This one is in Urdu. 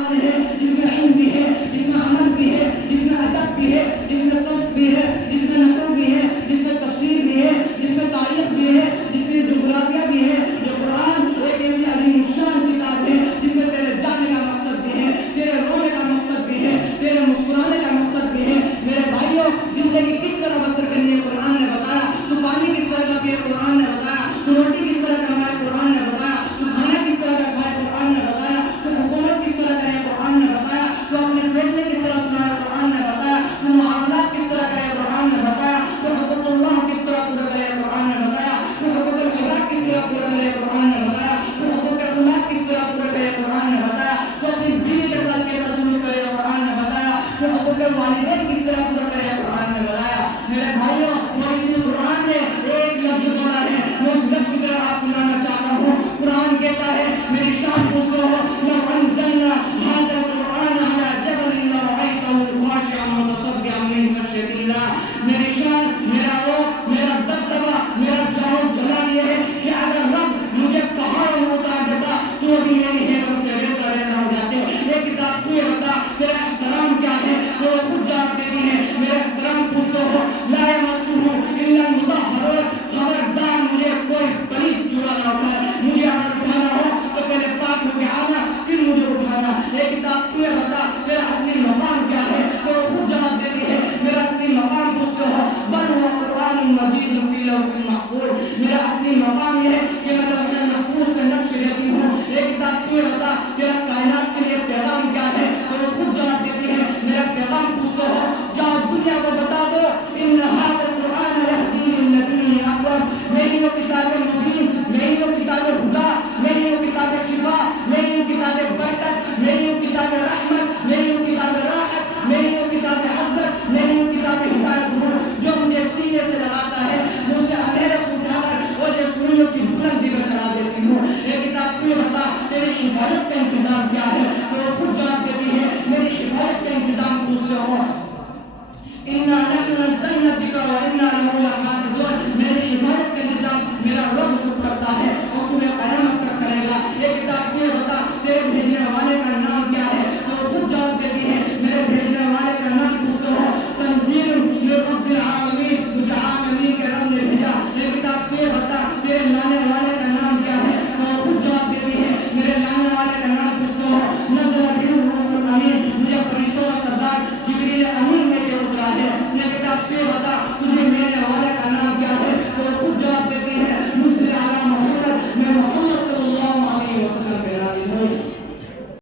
قرآن ہے جس میں علم بھی ہے، جس میں عمل بھی ہے، جس میں ادب بھی ہے، جس میں صرف بھی ہے، جس میں نحو بھی ہے، جس میں تفسیر بھی ہے، جس میں تاریخ بھی ہے، جس میں جغرافیہ بھی ہے. یہ قرآن ایک ایسی عظیم الشان کتاب ہے جس میں تیرے جانے کا مقصد بھی ہے، تیرے رونے کا مقصد بھی ہے، تیرے مسکرانے کا مقصد بھی ہے. میرے بھائیوں، زندگی کس طرح بسر کرنی ہے قرآن نے بتایا. تو پانی کس طرح کا پیے قرآن نے بتایا. تو روٹی کس طرح کمائے قرآن نے بتایا. تو کھانا کس طرح کا کھائے قرآن نے بتایا. تو حکومت کس طرح کرے قرآن نے بتایا. تو اپنے فیصلے کس طرح سنائے قرآن نے بتایا. تو معاملات کس طرح کرے قرآن نے بتایا. تو حقوق اللہ کس طرح پورا کرے قرآن نے بتایا. تو حقوق العباد کس طرح پورا کرے قرآن نے بتایا. تو حقوق اولاد کس طرح پورا کرے قرآن نے بتایا. تو اپنی بیوی کے ساتھ کیسا سلوک کرے قرآن نے بتایا. تو حقوق والدین کس طرح پورا کرے قرآن نے بتایا. میرے بھائیوں، اور اسی قرآن نے ایک لفظ بولا ہے، میں اس لفظ کی طرح آپ بلانا چاہتا ہوں. قرآن کہتا ہے، میری شان پوچھ لو، لو انزلنا هذا القرآن على جبل لرأيته خاشعا متصدعا من خشية الله. میری شان، میرا روح، میرا دبدبا، میرا جلال جلال یہ ہے کہ اگر رب مجھے پہاڑوں میں اتار دیتا تو ابھی میری ہیبت سے ریزہ ریزہ ہو جاتے. یہ کتاب تو یہ بتا تیرا احترام کیا ہے. تو وہ خود جواب دیتی ہے، میرا احترام پوچھ لو ہو، لا یمسہ الا المطہرون. خبردار مجھے کوئی پلید چورا نہ اٹھائے. مجھے اگر اٹھانا ہو تو پہلے پاک ہو کے آنا، پھر مجھے اٹھانا. یہ کتاب تو یہ بتا تیرا اصلی مقام کیا ہے. تو وہ خود جواب دیتی ہے، میرا اصلی مقام پوچھتے ہو، بل هو قرآن مجید فی لوح محفوظ. میرا اصلی مقام